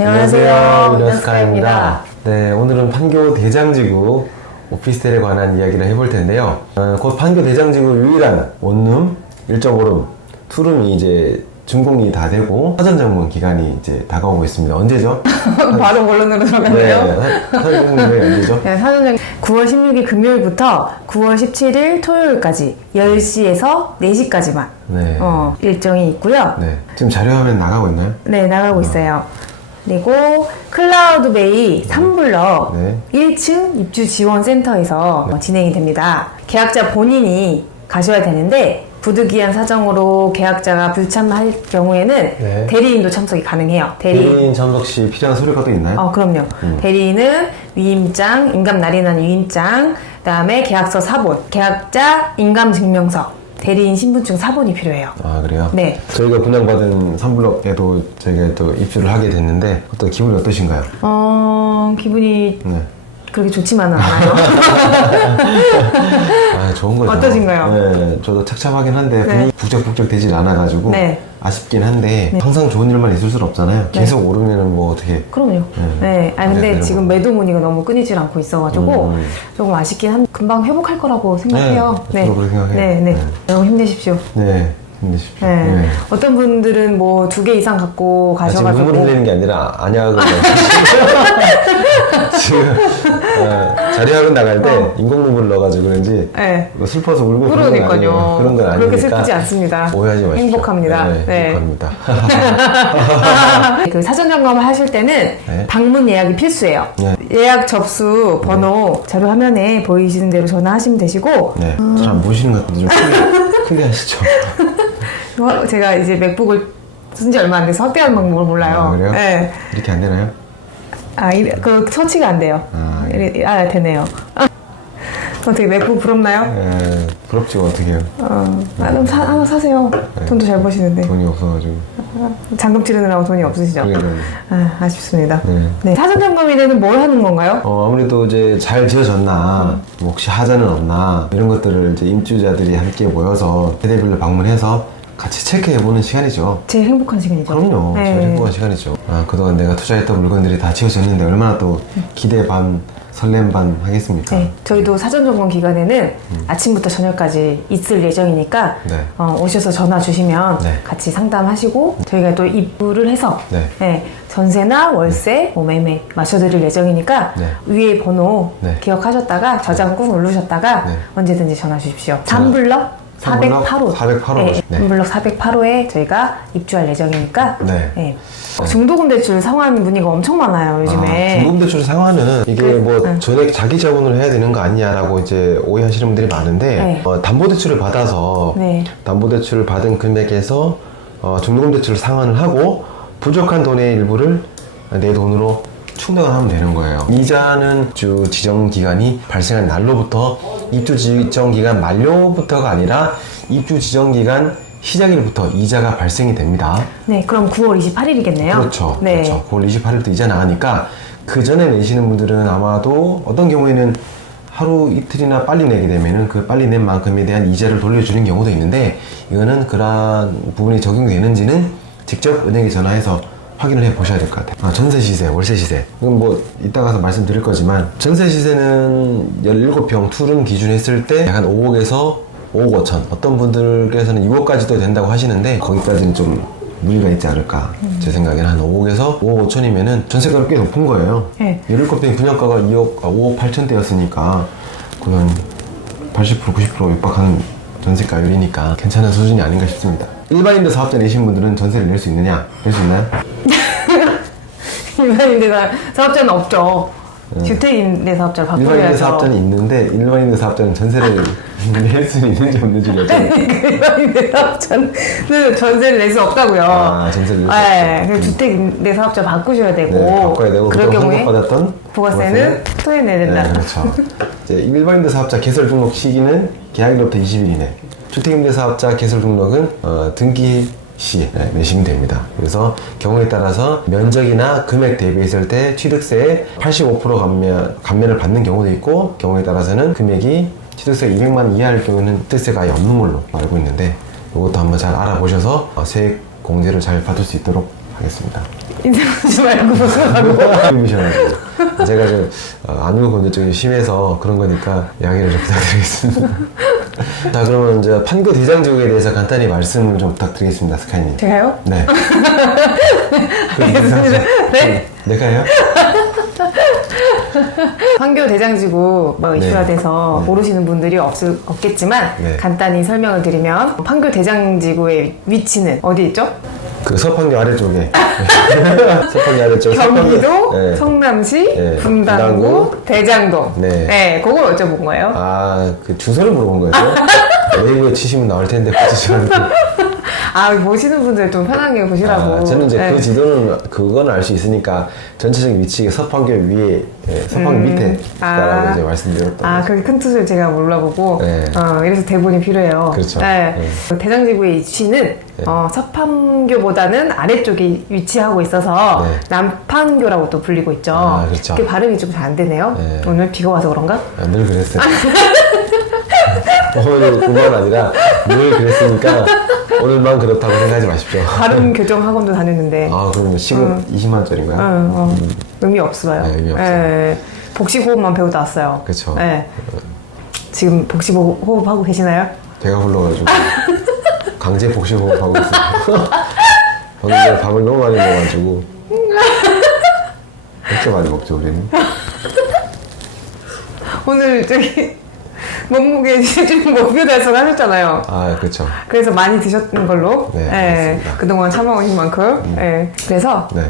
안녕하세요. 윤여스카입니다. 네, 오늘은 판교 대장지구 오피스텔에 관한 이야기를 해볼 텐데요. 곧 판교 대장지구 유일한 원룸, 1.5룸, 투룸이 이제 준공이 다 되고 사전점검 기간이 이제 다가오고 있습니다. 언제죠? 바로 본론으로 들어갔네요. 네, 사전점검이 언제죠? 네, 사전점 9월 16일 금요일부터 9월 17일 토요일까지 10시에서 4시까지만 네. 일정이 있고요. 네. 지금 자료화면 나가고 있나요? 네, 나가고 있어요. 그리고 클라우드베이 3블럭 네. 1층 입주 지원 센터에서 진행이 됩니다. 계약자 본인이 가셔야 되는데 부득이한 사정으로 계약자가 불참할 경우에는 네. 대리인도 참석이 가능해요. 대리인 참석 시 필요한 서류가 또 있나요? 그럼요. 대리인은 위임장, 인감 날인한 위임장, 그다음에 계약서 사본, 계약자 인감증명서, 대리인 신분증 사본이 필요해요. 아, 그래요? 네. 저희가 분양받은 3블럭에도 저희가 또 입주를 하게 됐는데 어떤 기분이 어떠신가요? 기분이 네. 그렇게 좋지만은 않아요. 아, 좋은 거죠. 어떠신가요? 네, 저도 착잡하긴 한데 네. 분위기 북적북적 되질 않아가지고 네. 아쉽긴 한데 네. 항상 좋은 일만 있을 수는 없잖아요. 계속 오르면은 뭐 어떻게. 그럼요. 네. 근데 지금 매도 문의가 너무 끊이질 않고 있어가지고 조금 아쉽긴 한 금방 회복할 거라고 생각해요. 네, 저도 그렇게 생각해요. 네. 네. 너무 힘내십시오. 네, 힘내십시오. 네. 네. 어떤 분들은 뭐 2개 이상 갖고 지금 가셔가지고 눈물 흘리는 게 아니라 안약을 지금 자리학원 나갈 때 인공눈물을 넣어가지고 그런지 네. 뭐 슬퍼서 울고 그러니까요. 그런 건 아니니까 그렇게 슬프지 않습니다. 오해하지 마십시오. 행복합니다. 네. 행복합니다. 그 사전 점검을 하실 때는 네. 방문 예약이 필수예요. 네. 예약 접수 번호 자료 화면에 보이시는 대로 전화하시면 되시고 네, 잘 안 보시는 것 같은데 좀 크게 하시죠. 제가 이제 맥북을 쓴 지 얼마 안 돼서 확대하는 방법을 몰라요. 아, 그래요? 네. 이렇게 안 되나요? 그 터치가 안 돼요. 되네요. 어떻게 맥북 부럽나요? 부럽지가 어떻게 해요. 그럼 하나 사세요. 돈도 잘 버시는데. 돈이 없어가지고. 잔금 치르느라고 돈이 없으시죠? 아쉽습니다. 네. 사전 점검일에는 뭘 하는 건가요? 아무래도 이제 잘 지어졌나, 뭐 혹시 하자는 없나, 이런 것들을 이제 임주자들이 함께 모여서 세대별로 방문해서 같이 체크해보는 시간이죠. 제일 행복한 시간이죠. 그럼요. 네. 제일 행복한 시간이죠. 그동안 내가 투자했던 물건들이 다 지어졌는데 얼마나 또 기대 반, 설렘 반 하겠습니까? 네, 저희도 사전 점검 기간에는 아침부터 저녁까지 있을 예정이니까 네. 오셔서 전화 주시면 네. 같이 상담하시고 저희가 또 입부를 해서 네. 전세나 월세, 매매 마셔드릴 예정이니까 네. 위에 번호 네. 기억하셨다가 저장 꾹 누르셨다가 네. 언제든지 전화 주십시오. 3블럭 408호. 408호. 네, 네. 3블럭 408호에 저희가 입주할 예정이니까 네. 중도금 대출 상환 문의가 엄청 많아요 요즘에. 중공대출 상환은 이게 전액 자기 자본으로 해야 되는 거 아니냐라고 이제 오해하시는 분들이 많은데 네. 담보대출을 받아서 네. 담보대출을 받은 금액에서 중도금대출을 상환을 하고 부족한 돈의 일부를 내 돈으로 충당을 하면 되는 거예요. 이자는 입주 지정 기간이 발생한 날로부터 입주 지정 기간 만료부터가 아니라 입주 지정 기간 시작일부터 이자가 발생이 됩니다. 네, 그럼 9월 28일이겠네요. 그렇죠. 네. 그렇죠. 9월 28일부터 이자 나가니까 그 전에 내시는 분들은 아마도 어떤 경우에는 하루 이틀이나 빨리 내게 되면은 그 빨리 낸 만큼에 대한 이자를 돌려주는 경우도 있는데 이거는 그러한 부분이 적용되는지는 직접 은행에 전화해서 확인을 해 보셔야 될 것 같아요. 전세 시세, 월세 시세. 이건 뭐 이따 가서 말씀드릴 거지만 전세 시세는 17평 투룸 기준 했을 때 약 한 5억에서 5억 5천. 어떤 분들께서는 6억까지도 된다고 하시는데 거기까지는 좀 무리가 있지 않을까. 제 생각에는 한 5억에서 5억 5천이면은 전세가가 꽤 높은 거예요. 네. 17평 분양가가 5억 8천대였으니까 그건 80% 90% 육박하는 전세가율이니까 괜찮은 수준이 아닌가 싶습니다. 일반인들 사업자 내신 분들은 전세를 낼 수 있느냐? 낼 수 있나요? 일반인들 사업자는 없죠. 주택임대 사업자를 바꿔야죠. 일반인들 사업자는 있는데 일반인들 사업자는 전세를 낼 수 있는지 없는지 여쭤봐요. 일반인대 사업자는 전세를 낼 수 없다고요. 전세를 낼 수 네, 그래서 주택임대 사업자 바꾸셔야 되고. 네, 바꿔야 되고 그럴 경우에 받았던 부가세는 토해내야 된다. 네, 그렇죠. 이제 일반임대 사업자 개설 등록 시기는 계약일로부터 20일 이내. 주택임대 사업자 개설 등록은 등기 시 내시면 됩니다. 그래서 경우에 따라서 면적이나 금액 대비했을 때 취득세에 85% 감면을 받는 경우도 있고 경우에 따라서는 금액이 취득세 200만 원 이하일 경우는 취득세가 아예 없는 걸로 알고 있는데 이것도 한번 잘 알아보셔서 세액 공제를 잘 받을 수 있도록 하겠습니다. 인생 하지 말고 보수하고. 미션하고 제가 좀 안구 건조증이 심해서 그런 거니까 양해를 좀 부탁드리겠습니다. 자, 그러면 이제 판교 대장지구에 대해서 간단히 말씀을 좀 부탁드리겠습니다, 스카이님. 제가요? 네. 알겠습니다. 네. 내가요? 판교 대장지구 막 이슈가 돼서 모르시는 분들이 없겠지만 네. 간단히 설명을 드리면 판교 대장지구의 위치는 어디 있죠? 그 서판교 아래쪽에 서판교 아래쪽 경기도, 네. 성남시, 네. 분당구, 분당구, 대장동. 네. 그걸 여쭤본 거예요. 아, 그 주소를 물어본 거죠? 네이버에 치시면 나올 텐데 굳이 저한테. 보시는 분들 좀 편하게 보시라고. 저는 이제 네. 그 지도는 그건 알 수 있으니까 전체적인 위치가 서판교 위에, 서판교 밑에 있다라고 이제 말씀드렸던 거죠. 그게 큰 뜻을 제가 몰라보고, 네. 이래서 대본이 필요해요. 그렇죠. 네. 네. 대장지구의 위치는, 서판교보다는 아래쪽에 위치하고 있어서, 네. 남판교라고 또 불리고 있죠. 그렇죠. 그게 발음이 좀 잘 안 되네요. 네. 오늘 비가 와서 그런가? 늘 그랬어요. 오늘뿐만 아니라 늘 그랬으니까 오늘만 그렇다고 생각하지 마십시오. 발음 교정 학원도 다녔는데, 그럼 시급 20만원짜리인가요? 의미 없어요. 네, 의미 없어요. 네. 복식호흡만 배우다 왔어요. 그쵸. 네. 지금 복식호흡 하고 계시나요? 배가 불러가지고 강제 복식호흡하고 있어요. 방금 전에 밥을 너무 많이 먹어가지고 이렇게 많이 먹죠 우리는. 오늘 몸무게 지금 목표 달성하셨잖아요. 그렇죠. 그래서 많이 드셨던 걸로. 네, 알겠습니다. 그동안 참아오신 만큼. 그래서 네.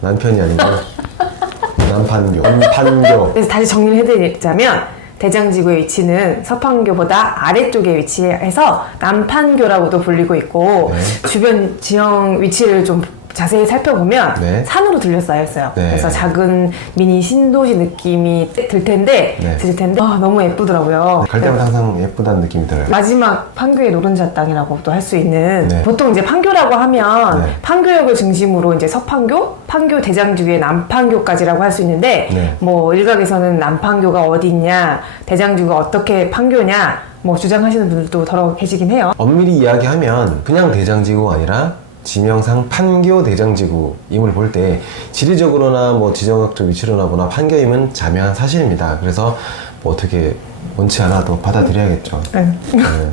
남편이 아니고 남판교. 그래서 다시 정리를 해드리자면 대장지구의 위치는 서판교보다 아래쪽에 위치해서 남판교라고도 불리고 있고 네. 주변 지형 위치를 좀 자세히 살펴보면 네. 산으로 둘러싸여 있어요. 네. 그래서 작은 미니 신도시 느낌이 들 텐데 너무 예쁘더라고요. 갈 때마다 항상 예쁘다는 느낌이 들어요. 마지막 판교의 노른자 땅이라고도 할 수 있는 네. 보통 이제 판교라고 하면 네. 판교역을 중심으로 이제 서판교, 판교 대장지구의 남판교까지라고 할 수 있는데 네. 뭐 일각에서는 남판교가 어디 있냐, 대장지구가 어떻게 판교냐 뭐 주장하시는 분들도 더러 계시긴 해요. 엄밀히 이야기하면 그냥 대장지구가 아니라 지명상 판교 대장지구임을 볼 때 지리적으로나 뭐 지정학적 위치로나 보나 판교임은 자명한 사실입니다. 그래서 뭐 어떻게 원치 않아도 받아들여야겠죠. 네.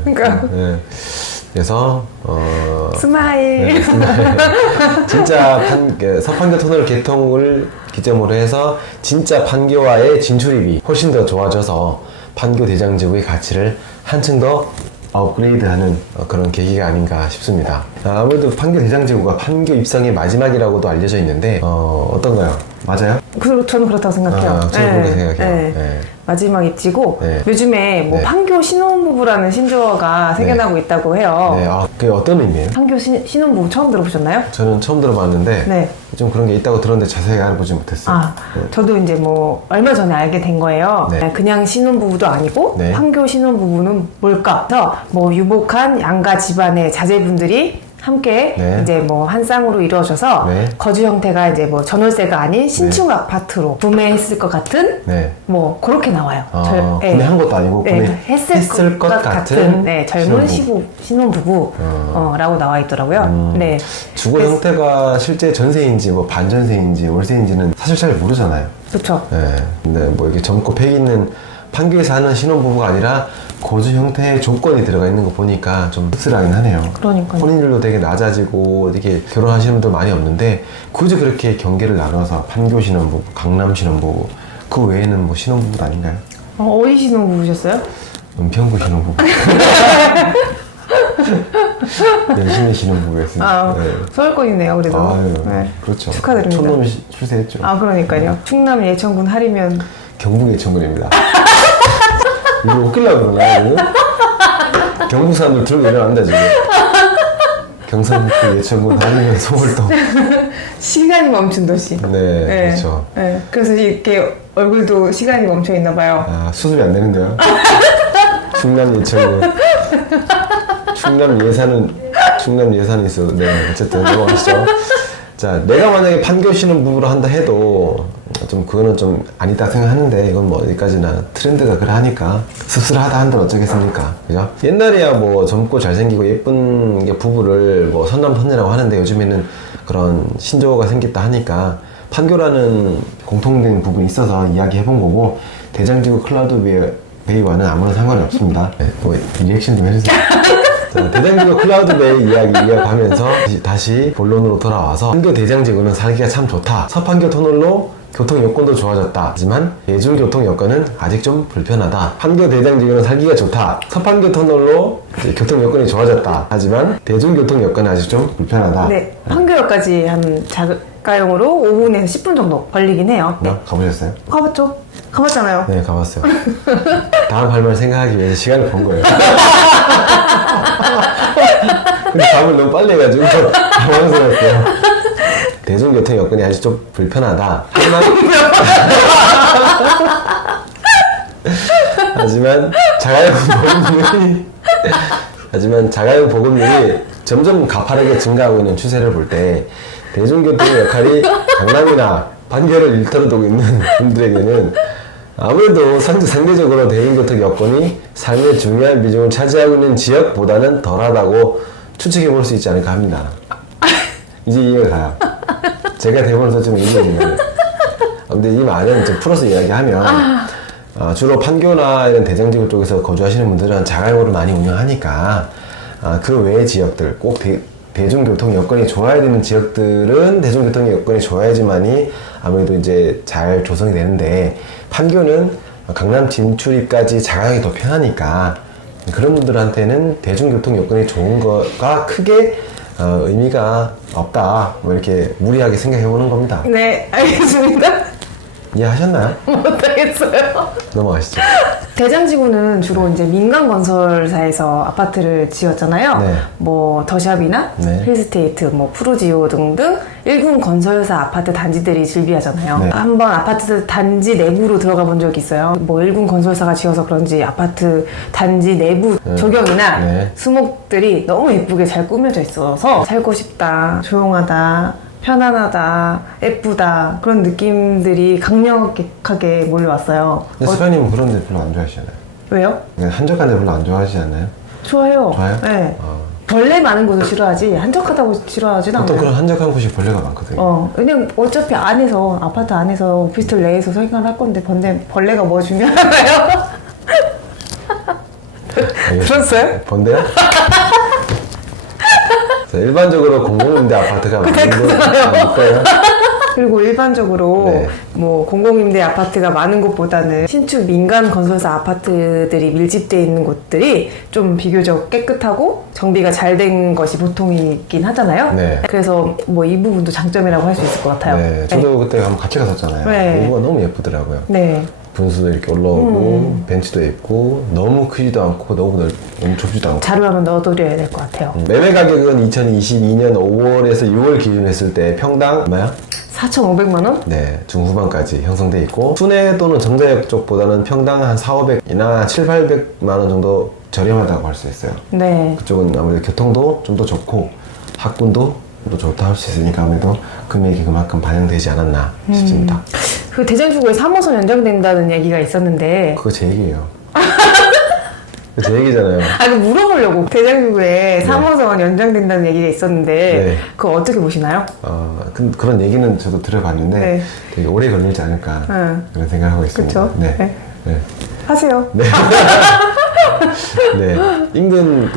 그러니까 그래서 스마일. 네, 진짜 서판교 터널 개통을 기점으로 해서 진짜 판교와의 진출입이 훨씬 더 좋아져서 판교 대장지구의 가치를 한층 더 업그레이드하는 그런 계기가 아닌가 싶습니다. 아무래도 판교 대장지구가 판교 입성의 마지막이라고도 알려져 있는데 어떤가요? 맞아요? 저는 그렇다고 생각해요. 저도 그렇게 생각해요. 네. 마지막 입지고 네. 요즘에 뭐 네. 판교 신혼부부라는 신조어가 생겨나고 있다고 해요. 네, 그게 어떤 의미예요? 판교 신혼부부 처음 들어보셨나요? 저는 처음 들어봤는데 네. 좀 그런 게 있다고 들었는데 자세히 알아보지 못했어요. 네. 저도 이제 뭐 얼마 전에 알게 된 거예요. 네. 그냥 신혼부부도 아니고 네. 판교 신혼부부는 뭘까? 그래서 뭐 유복한 양가 집안의 자제분들이 함께 네. 이제 뭐 한 쌍으로 이루어져서 네. 거주 형태가 이제 뭐 전월세가 아닌 신축 아파트로 구매했을 것 같은 네. 뭐 그렇게 나와요. 구매한 것도 아니고 했을 것 같은 젊은 신혼부부라고 나와 있더라고요. 네. 주거 형태가 실제 전세인지 뭐 반전세인지 월세인지는 사실 잘 모르잖아요. 그렇죠. 네. 근데 뭐 이렇게 젊고 팩 있는 판교에 사는 신혼부부가 아니라 거주 형태의 조건이 들어가 있는 거 보니까 좀 씁쓸하긴 하네요. 그러니까요. 혼인율도 되게 낮아지고 이렇게 결혼하시는 분들 많이 없는데 굳이 그렇게 경계를 나눠서 판교 신혼부부, 강남 신혼부부 그 외에는 뭐 신혼부부도 아닌가요? 어디 신혼부부셨어요? 은평구 신혼부부. 열심히 신혼부부였습니다. 네. 서울권이네요, 그래도. 네. 그렇죠. 축하드립니다. 촌놈이 출세했죠. 그러니까요. 충남 예천군 하리면 경북 예천군입니다. 이거 웃기려고 그러나, 이거? 경북 사람들 들고 일어난다, 지금. 경상북도 예천군 하리면 소월동. 시간이 멈춘 도시. 네, 그렇죠. 네. 그래서 이렇게 얼굴도 시간이 멈춰 있나 봐요. 수습이 안 되는데요. 충남 예천군. 충남 예산이 있어. 네, 어쨌든 넘어가시죠. 자, 내가 만약에 판교 신혼부부로 한다 해도 좀 그거는 좀 아니다 생각하는데 이건 뭐 어디까지나 트렌드가 그러하니까 씁쓸하다 한들 어쩌겠습니까, 그죠? 옛날에야 뭐 젊고 잘생기고 예쁜 게 부부를 뭐 선남선녀라고 하는데 요즘에는 그런 신조어가 생겼다 하니까 판교라는 공통된 부분이 있어서 이야기해본 거고, 대장지구 클라우드 베이와는 아무런 상관이 없습니다. 네, 뭐 리액션 좀 해주세요. 자, 대장지구 클라우드 베이 이야기하면서 다시 본론으로 돌아와서, 판교 대장지구는 살기가 참 좋다. 서판교 터널로 교통 여건도 좋아졌다. 하지만 대중교통 여건은 아직 좀 불편하다. 판교 대장지구는 살기가 좋다. 서판교 터널로 이제 교통 여건이 좋아졌다. 하지만 대중교통 여건은 아직 좀 불편하다. 네, 판교역까지 한 자가용으로 5분에서 10분 정도 걸리긴 해요. 네. 가보셨어요? 가봤죠? 가봤잖아요. 네, 가봤어요. 다음 할 말 생각하기 위해서 시간을 번 거예요. 근데 답을 너무 빨리 해가지고 당황스러웠어요. 대중교통 여건이 아직 좀 불편하다. 하지만 자가용 보급률이 점점 가파르게 증가하고 있는 추세를 볼 때 대중교통의 역할이 강남이나 판교를 일터로 두고 있는 분들에게는 아무래도 상대적으로 대중교통 여건이 삶의 중요한 비중을 차지하고 있는 지역보다는 덜하다고 추측해 볼 수 있지 않을까 합니다. 이제 이해가 가요. 제가 대본을 썼지만 이해되지만. 근데 이 말은 이제 풀어서 이야기하면, 주로 판교나 이런 대장지구 쪽에서 거주하시는 분들은 자가용으로 많이 운영하니까, 그 외의 지역들, 꼭 대중교통 여건이 좋아야 되는 지역들은 대중교통 여건이 좋아야지만이 아무래도 이제 잘 조성이 되는데, 판교는 강남 진출입까지 자가용이 더 편하니까, 그런 분들한테는 대중교통 여건이 좋은 거가 크게 의미가 없다. 뭐 이렇게 무리하게 생각해 보는 겁니다. 네, 알겠습니다. 이해하셨나요? 못하겠어요. 넘어가시죠. 대장지구는 주로 이제 민간 건설사에서 아파트를 지었잖아요. 네. 뭐 더샵이나 네. 힐스테이트, 뭐 프루지오 등등 일군 건설사 아파트 단지들이 즐비하잖아요. 네. 한번 아파트 단지 내부로 들어가 본 적이 있어요. 뭐 일군 건설사가 지어서 그런지 아파트 단지 내부 조경이나 네. 수목들이 너무 예쁘게 잘 꾸며져 있어서 살고 싶다, 조용하다, 편안하다, 예쁘다 그런 느낌들이 강력하게 몰려왔어요. 근데 수현님은 그런 데 별로 안 좋아하시잖아요. 왜요? 한적한 데 별로 안 좋아하시지 않나요? 좋아요. 좋아요? 네. 벌레 많은 곳을 싫어하지 한적하다고 싫어하진 보통 않아요. 그런 한적한 곳이 벌레가 많거든요. 그냥 어차피 안에서 아파트 안에서 오피스텔 내에서 생활할 건데 벌레가 뭐 중요하나요? 들었어요? 번데요? 일반적으로 공공임대 아파트가 많은데 있어요. 그리고 일반적으로 네. 뭐 공공임대 아파트가 많은 곳보다는 신축 민간 건설사 아파트들이 밀집되어 있는 곳들이 좀 비교적 깨끗하고 정비가 잘 된 것이 보통이긴 하잖아요. 네. 그래서 뭐 이 부분도 장점이라고 할 수 있을 것 같아요. 네, 저도 그때 한번 같이 갔었잖아요. 네. 이거가 너무 예쁘더라고요. 네. 분수도 이렇게 올라오고 벤치도 있고 너무 크지도 않고 너무 좁지도 않고. 자료하면 넣어드려야 될 것 같아요. 매매 가격은 2022년 5월에서 6월 기준 했을 때 평당 얼마야? 4,500만 원? 네, 중후반까지 형성돼 있고 순회 또는 정자역 쪽보다는 평당 한 4,500이나 7,800만 원 정도 저렴하다고 할 수 있어요. 네. 그쪽은 아무래도 교통도 좀 더 좋고 학군도 좀 더 좋다 할 수 있으니까 아무래도 금액이 그만큼 반영되지 않았나 싶습니다. 그 대장주구에 3호선 연장된다는 얘기가 있었는데 그거 제 얘기예요. 제 얘기잖아요. 아니 물어보려고 대장주구에 3호선 연장된다는 얘기가 있었는데 네. 그거 어떻게 보시나요? 그런 얘기는 저도 들어봤는데 네. 되게 오래 걸리지 않을까 그런 생각을 하고 있습니다. 그쵸? 네. 네. 네. 하세요. 네. 네. 인근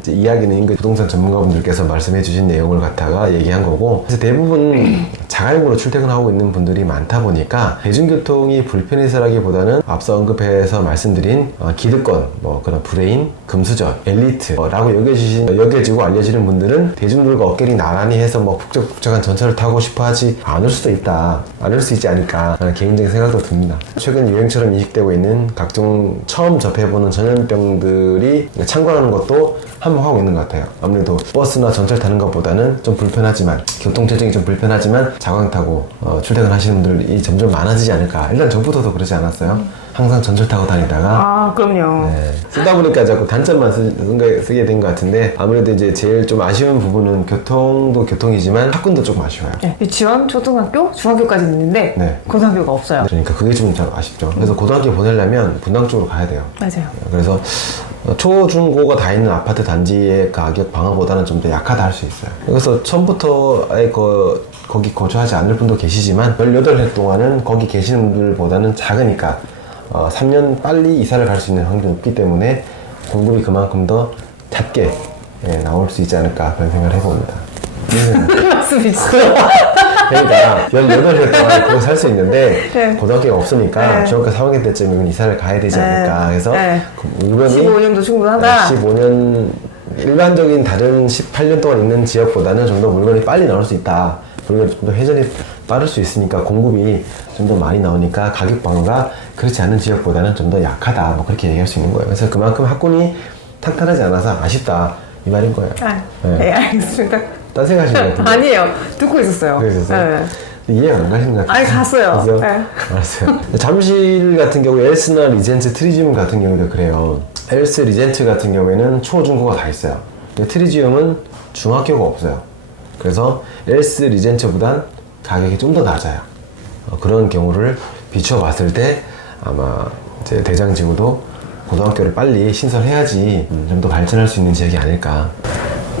이제 이야기는 인근 부동산 전문가분들께서 말씀해 주신 내용을 갖다가 얘기한 거고, 그래서 대부분 자가용으로 출퇴근하고 있는 분들이 많다 보니까 대중교통이 불편해서라기보다는 앞서 언급해서 말씀드린 기득권, 뭐 그런 브레인, 금수저, 엘리트라고 여겨지고 알려지는 분들은 대중들과 어깨를 나란히 해서 뭐 북적북적한 전철을 타고 싶어 하지 않을 수도 있다. 않을 수 있지 않을까 라는 개인적인 생각도 듭니다. 최근 유행처럼 인식되고 있는 각종 처음 접해보는 전염병들이 참관하는 것도 한몫하고 있는 것 같아요. 아무래도 버스나 전철 타는 것보다는 좀 불편하지만, 교통체증이 좀 불편하지만 자가용 타고 출퇴근하시는 분들이 점점 많아지지 않을까. 일단 정부도 그러지 않았어요? 항상 전철 타고 다니다가 아 그럼요. 네. 쓰다 보니까 자꾸 단점만 쓰게 된 것 같은데, 아무래도 이제 제일 좀 아쉬운 부분은 교통도 교통이지만 학군도 조금 아쉬워요. 네. 유치원, 초등학교, 중학교까지 있는데 네. 고등학교가 없어요. 그러니까 그게 좀 참 아쉽죠. 그래서 고등학교 보내려면 분당 쪽으로 가야 돼요. 맞아요. 그래서 초, 중, 고가 다 있는 아파트 단지의 가격 방어보다는 좀 더 약하다 할 수 있어요. 그래서 처음부터 아예 거기 거주하지 않을 분도 계시지만 18해 동안은 거기 계시는 분들보다는 작으니까 3년 빨리 이사를 갈 수 있는 확률이 높기 때문에 공급이 그만큼 더 작게 나올 수 있지 않을까 그런 생각을 해봅니다. 말씀이죠. 그러니까 18해 동안 그거 살 수 있는데 네. 고등학교가 없으니까 네. 중학교 3학년 때쯤이면 이사를 가야 되지 않을까. 그래서 그 물건이 15년도 충분하다. 15년 일반적인 다른 18년 동안 있는 지역보다는 좀 더 물건이 빨리 나올 수 있다. 물건이 좀 더 회전이 빠를 수 있으니까 공급이 좀 더 많이 나오니까 가격 방어가 그렇지 않은 지역보다는 좀 더 약하다. 뭐 그렇게 얘기할 수 있는 거예요. 그래서 그만큼 학군이 탄탄하지 않아서 아쉽다. 이 말인 거예요. 네, 알겠습니다. 딴 생각하시는 것 같은데. 아니에요. 듣고 있었어요. 그러셨어요? 이해가 안 가시는 것 같아요. 아니, 갔어요. 그래서 네. 알았어요. 잠실 같은 경우 엘스나 리젠트, 트리지움 같은 경우도 그래요. 엘스, 리젠트 같은 경우에는 초, 중, 고가 다 있어요. 근데 트리지움은 중학교가 없어요. 그래서 엘스, 리젠트보단 가격이 좀 더 낮아요. 그런 경우를 비추어 봤을 때 아마 이제 대장지구도 고등학교를 빨리 신설해야지 좀 더 발전할 수 있는 지역이 아닐까.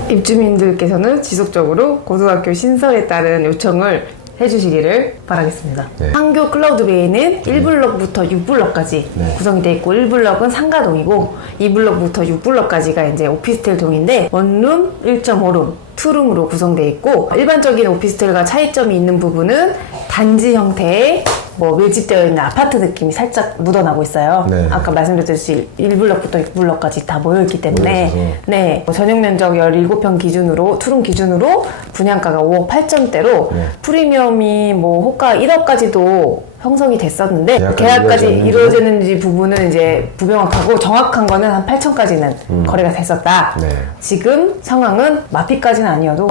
입주민들께서는 지속적으로 고등학교 신설에 따른 요청을 해주시기를 바라겠습니다. 네. 황교 클라우드베이는 1블럭부터 6블럭까지 네. 구성이 되어 있고 1블럭은 상가동이고 2블럭부터 6블럭까지가 이제 오피스텔 동인데 원룸, 1.5룸, 투룸으로 구성되어 있고 일반적인 오피스텔과 차이점이 있는 부분은 단지 형태의 뭐 밀집되어 있는 아파트 느낌이 살짝 묻어나고 있어요. 네. 아까 말씀드렸듯이 1블럭부터 6블럭까지 다 모여있기 때문에 모여있어서. 네, 전용 면적 17평 기준으로 투룸 기준으로 분양가가 5억 8천대로 네. 프리미엄이 뭐 호가 1억까지도 형성이 됐었는데 계약까지 계약까지 이루어졌는지? 이루어지는지 부분은 이제 부명확하고 정확한 거는 한 8천까지는 거래가 됐었다. 네. 지금 상황은 마피까지는 아니어도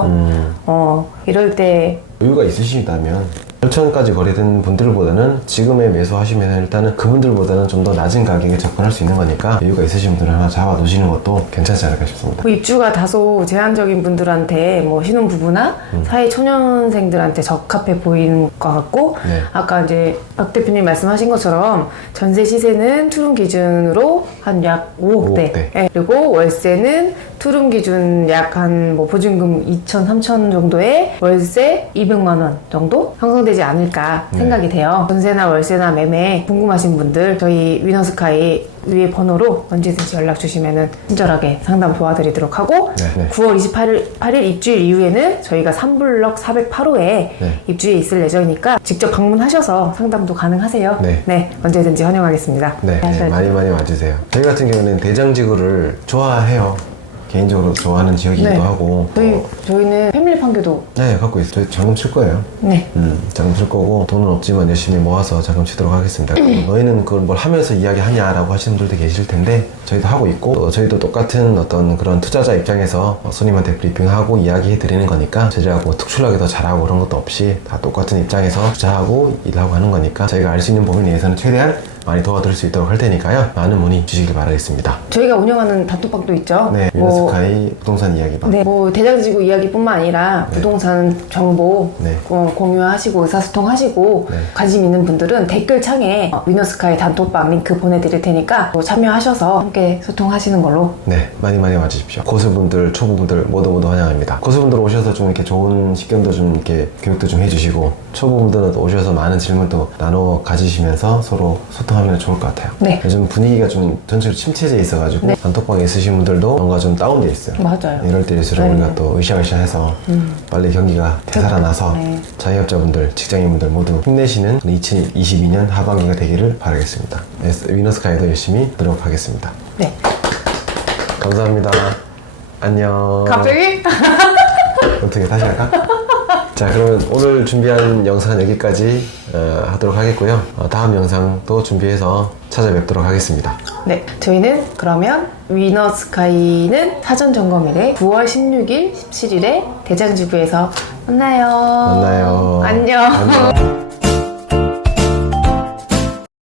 이럴 때 여유가 있으시다면 8천까지 거래된 분들보다는 지금에 매수하시면 일단은 그분들보다는 좀 더 낮은 가격에 접근할 수 있는 거니까 여유가 있으신 분들은 하나 잡아 놓으시는 것도 괜찮지 않을까 싶습니다. 뭐 입주가 다소 제한적인 분들한테 뭐 신혼부부나 사회 초년생들한테 적합해 보이는 것 같고 네. 아까 이제 박 대표님 말씀하신 것처럼 전세 시세는 투룸 기준으로 한 약 5억대 5억대. 예, 그리고 월세는 투룸 기준 약 한 뭐 보증금 2천, 3천 정도의 월세 200만 원 정도 형성되지 않을까 생각이 돼요. 전세나 월세나 매매 궁금하신 분들 저희 위너스카이 위에 번호로 언제든지 연락 주시면은 친절하게 상담 도와드리도록 하고 네. 9월 28일 입주일 이후에는 저희가 3블럭 408호에 네. 입주해 있을 예정이니까 직접 방문하셔서 상담도 가능하세요. 네. 언제든지 환영하겠습니다. 네, 많이 와주세요. 저희 같은 경우는 대장지구를 좋아해요. 개인적으로 좋아하는 지역이기도 네. 하고 저희는 패밀리 판교도 네, 갖고 있어요. 저희 자금 칠 거예요. 네. 자금 칠 거고 돈은 없지만 열심히 모아서 자금 치도록 하겠습니다. 너희는 그걸 뭘 하면서 이야기하냐라고 하시는 분들도 계실 텐데 저희도 하고 있고 저희도 똑같은 어떤 그런 투자자 입장에서 손님한테 브리핑하고 이야기해 드리는 거니까 저희하고 뭐 특출나게 더 잘하고 그런 것도 없이 다 똑같은 입장에서 투자하고 일하고 하는 거니까 저희가 알 수 있는 범위 내에서는 최대한 많이 도와드릴 수 있도록 할 테니까요. 많은 문의 주시길 바라겠습니다. 저희가 운영하는 단톡방도 있죠. 네, 위너스카이 부동산 이야기방. 네, 뭐 대장지구 이야기뿐만 아니라 부동산 정보 네. 공유하시고 의사소통하시고 네. 관심 있는 분들은 댓글창에 위너스카이 단톡방 링크 보내드릴 테니까 뭐 참여하셔서 함께 소통하시는 걸로. 네, 많이 와주십시오. 고수분들, 초보분들 모두 환영합니다. 고수분들 오셔서 좀 이렇게 좋은 식견도 좀 이렇게 교육도 좀 해주시고 초보분들은 오셔서 많은 질문도 나눠 가지시면서 서로 소통하면 좋을 것 같아요. 네. 요즘 분위기가 좀 전체로 침체돼 있어가지고 네. 단톡방에 있으신 분들도 뭔가 좀 다운돼 있어요. 맞아요. 이럴 때일수록 네. 우리가 또 으쌰으쌰해서 빨리 경기가 되살아나서 네. 자영업자분들, 직장인분들 모두 힘내시는 2022년 하반기가 되기를 바라겠습니다. 위너스카이도 열심히 노력하겠습니다. 네. 감사합니다. 안녕. 갑자기? 어떻게 다시 할까? 자, 그러면 오늘 준비한 영상은 여기까지 하도록 하겠고요. 다음 영상도 준비해서 찾아뵙도록 하겠습니다. 네, 저희는 그러면 위너스카이는 사전 점검일에 9월 16일, 17일에 대장지구에서 만나요. 만나요. 안녕.